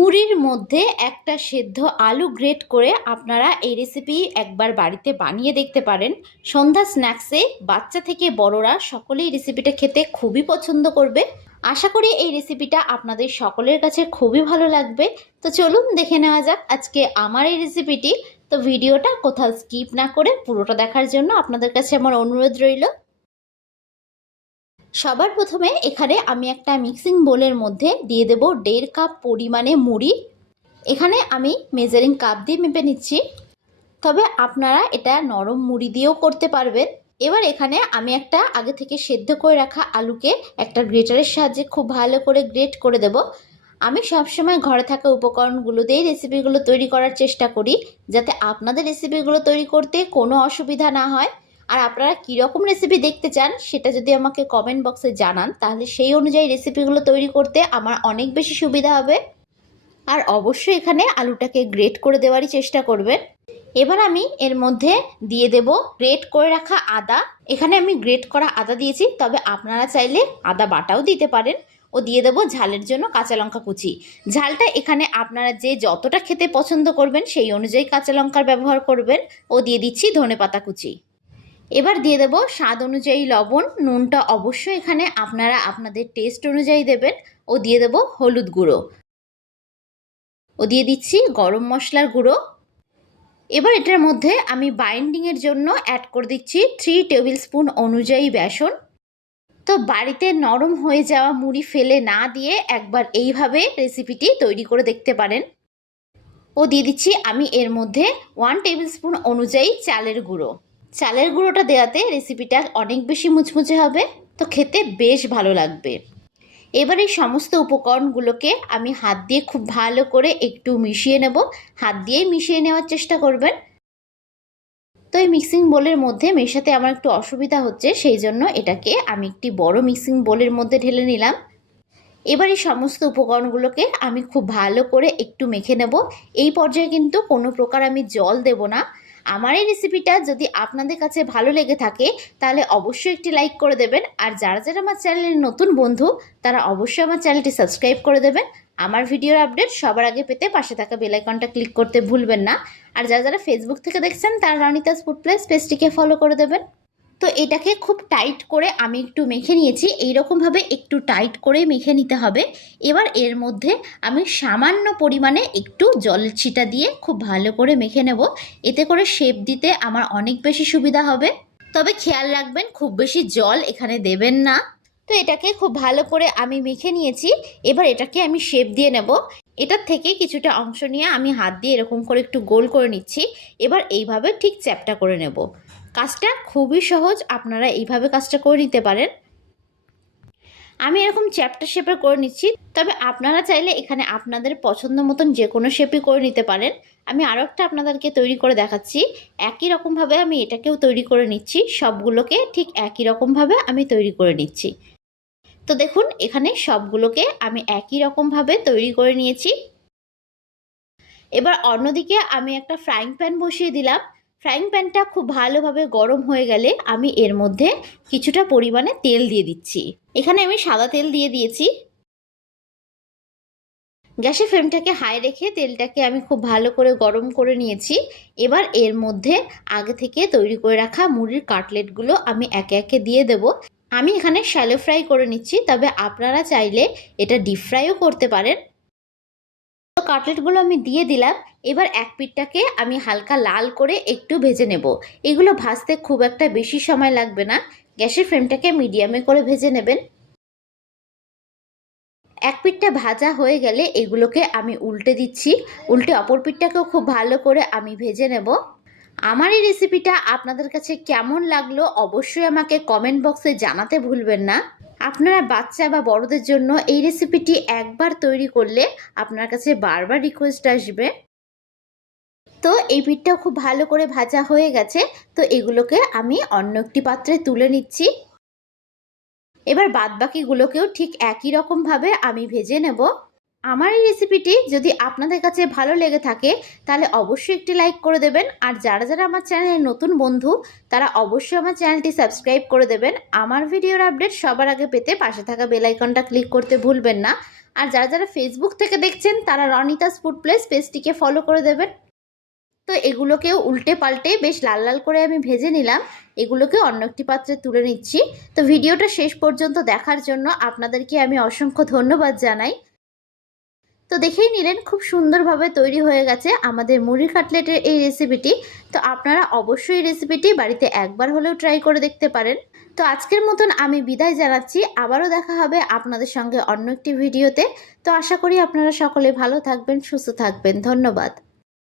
মুড়ির মধ্যে একটা সেদ্ধ আলু গ্রেট করে আপনারা এই রেসিপি একবার বাড়িতে বানিয়ে দেখতে পারেন। সন্ধ্যা স্ন্যাক্সে বাচ্চা থেকে বড়রা সকলেই রেসিপিটা খেতে খুবই পছন্দ করবে। আশা করি এই রেসিপিটা আপনাদের সকলের কাছে খুবই ভালো লাগবে। তো চলুন দেখে নেওয়া যাক আজকে আমার এই রেসিপিটি তো ভিডিওটা কোথাও স্কিপ না করে পুরোটা দেখার জন্য আপনাদের কাছে আমার অনুরোধ রইল। সবার প্রথমে এখানে আমি একটা মিক্সিং বোলের মধ্যে দিয়ে দেব দেড় কাপ পরিমাণে মুড়ি। এখানে আমি মেজারিং কাপ দিয়ে মেপে নিচ্ছি। তবে আপনারা এটা নরম মুড়ি দিয়েও করতে পারবেন। এবার এখানে আমি একটা আগে থেকে সেদ্ধ করে রাখা আলুকে একটা গ্রেটারের সাহায্যে খুব ভালো করে গ্রেট করে দেব। আমি সবসময় ঘরে থাকা উপকরণগুলো দিয়েই রেসিপিগুলো তৈরি করার চেষ্টা করি, যাতে আপনাদের রেসিপিগুলো তৈরি করতে কোনো অসুবিধা না হয়। আর আপনারা কীরকম রেসিপি দেখতে চান, সেটা যদি আমাকে কমেন্ট বক্সে জানান, তাহলে সেই অনুযায়ী রেসিপিগুলো তৈরি করতে আমার অনেক বেশি সুবিধা হবে। আর অবশ্যই এখানে আলুটাকে গ্রেট করে দেওয়ারই চেষ্টা করবেন। এবার আমি এর মধ্যে দিয়ে দেব গ্রেট করে রাখা আদা। এখানে আমি গ্রেট করা আদা দিয়েছি, তবে আপনারা চাইলে আদা বাটাও দিতে পারেন। ও দিয়ে দেবো ঝালের জন্য কাঁচা লঙ্কা কুচি। ঝালটা এখানে আপনারা যে যতটা খেতে পছন্দ করবেন, সেই অনুযায়ী কাঁচা লঙ্কার ব্যবহার করবেন। ও দিয়ে দিচ্ছি ধনে পাতা কুচি। এবার দিয়ে দেবো স্বাদ অনুযায়ী লবণ, নুনটা অবশ্যই এখানে আপনারা আপনাদের টেস্ট অনুযায়ী দেবেন। ও দিয়ে দেবো হলুদ গুঁড়ো। ও দিয়ে দিচ্ছি গরম মশলার গুঁড়ো। এবার এটার মধ্যে আমি বাইন্ডিংয়ের জন্য অ্যাড করে দিচ্ছি থ্রি টেবিল স্পুন অনুযায়ী বেসন। তো বাড়িতে নরম হয়ে যাওয়া মুড়ি ফেলে না দিয়ে একবার এইভাবে রেসিপিটি তৈরি করে দেখতে পারেন। ও দিয়ে দিচ্ছি আমি এর মধ্যে ওয়ান টেবিল স্পুন অনুযায়ী চালের গুঁড়ো। চালের গুঁড়োটা দেওয়াতে রেসিপিটা অনেক বেশি মুচমুচে হবে, তো খেতে বেশ ভালো লাগবে। এবার এই সমস্ত উপকরণগুলোকে আমি হাত দিয়ে খুব ভালো করে একটু মিশিয়ে নেব। হাত দিয়েই মিশিয়ে নেওয়ার চেষ্টা করবেন। তো এই মিক্সিং বোলের মধ্যে মেশাতে আমার একটু অসুবিধা হচ্ছে, সেই জন্য এটাকে আমি একটি বড় মিক্সিং বোলের মধ্যে ঢেলে নিলাম। এবার এই সমস্ত উপকরণগুলোকে আমি খুব ভালো করে একটু মেখে নেব। এই পর্যায়ে কিন্তু কোনো প্রকার আমি জল দেব না। আমার এই রেসিপিটা যদি আপনাদের কাছে ভালো লেগে থাকে, তাহলে অবশ্যই একটি লাইক করে দেবেন। আর যারা যারা আমার চ্যানেলের নতুন বন্ধু, তারা অবশ্যই আমার চ্যানেলটি সাবস্ক্রাইব করে দেবেন। আমার ভিডিওর আপডেট সবার আগে পেতে পাশে থাকা বেলাইকনটা ক্লিক করতে ভুলবেন না। আর যারা যারা ফেসবুক থেকে দেখছেন, তারা রানিতাস ফুড প্লেস পেজটিকে ফলো করে দেবেন। তো এটাকে খুব টাইট করে আমি একটু মেখে নিয়েছি। এইরকমভাবে একটু টাইট করে মেখে নিতে হবে। এবার এর মধ্যে আমি সামান্য পরিমাণে একটু জল ছিটা দিয়ে খুব ভালো করে মেখে নেব। এতে করে শেপ দিতে আমার অনেক বেশি সুবিধা হবে। তবে খেয়াল রাখবেন, খুব বেশি জল এখানে দেবেন না। তো এটাকে খুব ভালো করে আমি মেখে নিয়েছি। এবার এটাকে আমি শেপ দিয়ে নেব। এটার থেকে কিছুটা অংশ নিয়ে আমি হাত দিয়ে এরকম করে একটু গোল করে নিচ্ছি। এবার এইভাবে ঠিক চ্যাপটা করে নেব। কাজটা খুবই সহজ, আপনারা এইভাবে কাজটা করে নিতে পারেন। আমি এরকম চ্যাপ্টার শেপে করে নিচ্ছি, তবে আপনারা চাইলে এখানে আপনাদের পছন্দ মতন যে কোনো শেপই করে নিতে পারেন। আমি আরও একটা আপনাদেরকে তৈরি করে দেখাচ্ছি। একই রকমভাবে আমি এটাকেও তৈরি করে নিচ্ছি, সবগুলোকে ঠিক একই রকমভাবে আমি তৈরি করে নিচ্ছি। তো দেখুন, এখানে সবগুলোকে আমি একই রকমভাবে তৈরি করে নিয়েছি। এবার অন্যদিকে আমি একটা ফ্রাইং প্যান বসিয়ে দিলাম। ফ্রাইং প্যানটা খুব ভালোভাবে গরম হয়ে গেলে আমি এর মধ্যে কিছুটা পরিমাণে তেল দিয়ে দিচ্ছি। এখানে আমি সাদা তেল দিয়ে দিয়েছি। গ্যাসের ফ্লেমটাকে হাই রেখে তেলটাকে আমি খুব ভালো করে গরম করে নিয়েছি। এবার এর মধ্যে আগে থেকে তৈরি করে রাখা মুড়ির কাটলেটগুলো আমি একে একে দিয়ে দেব। আমি এখানে শ্যালো ফ্রাই করে নিচ্ছি, তবে আপনারা চাইলে এটা ডিপ ফ্রাইও করতে পারেন। তো কাটলেটগুলো আমি দিয়ে দিলাম। এবার এক পিঠটাকে আমি হালকা লাল করে একটু ভেজে নেব। এগুলো ভাজতে খুব একটা বেশি সময় লাগবে না। গ্যাসের ফ্লেমটাকে মিডিয়ামে করে ভেজে নেবেন। এক পিঠটা ভাজা হয়ে গেলে এগুলোকে আমি উল্টে দিচ্ছি। উল্টে অপর পিঠটাকেও খুব ভালো করে আমি ভেজে নেব। আমার এই রেসিপিটা আপনাদের কাছে কেমন লাগল অবশ্যই আমাকে কমেন্ট বক্সে জানাতে ভুলবেন না। আপনারা বাচ্চা বা বড়দের জন্য এই রেসিপিটি একবার তৈরি করলে আপনার কাছে বারবার রিকোয়েস্ট আসবে। তো এই পিঠটাও খুব ভালো করে ভাজা হয়ে গেছে। তো এগুলোকে আমি অন্য একটি পাত্রে তুলে নিচ্ছি। এবার বাদবাকিগুলোকেও ঠিক একই রকমভাবে আমি ভেজে নেব। আমার এই রেসিপিটি যদি আপনাদের কাছে ভালো লেগে থাকে, তাহলে অবশ্যই একটি লাইক করে দেবেন। আর যারা যারা আমার চ্যানেলের নতুন বন্ধু, তারা অবশ্যই আমার চ্যানেলটি সাবস্ক্রাইব করে দেবেন। আমার ভিডিওর আপডেট সবার আগে পেতে পাশে থাকা বেল আইকনটা ক্লিক করতে ভুলবেন না। আর যারা যারা ফেসবুক থেকে দেখছেন, তারা রনিতাস ফুড প্লেস পেজটিকে ফলো করে দেবেন। তো এগুলোকেও উল্টে পাল্টে বেশ লাল লাল করে আমি ভেজে নিলাম। এগুলোকে অন্য একটি পাত্রে তুলে নিচ্ছি। তো ভিডিওটা শেষ পর্যন্ত দেখার জন্য আপনাদেরকে আমি অসংখ্য ধন্যবাদ জানাই। তো দেখেই নিলেন, খুব সুন্দরভাবে তৈরি হয়ে গেছে আমাদের মুড়ি কাটলেটের এই রেসিপিটি তো আপনারা অবশ্যই রেসিপিটি বাড়িতে একবার হলেও ট্রাই করে দেখতে পারেন। তো আজকের মতন আমি বিদায় জানাচ্ছি। আবারও দেখা হবে আপনাদের সঙ্গে অন্য একটি ভিডিওতে তো আশা করি আপনারা সকলে ভালো থাকবেন, সুস্থ থাকবেন। ধন্যবাদ।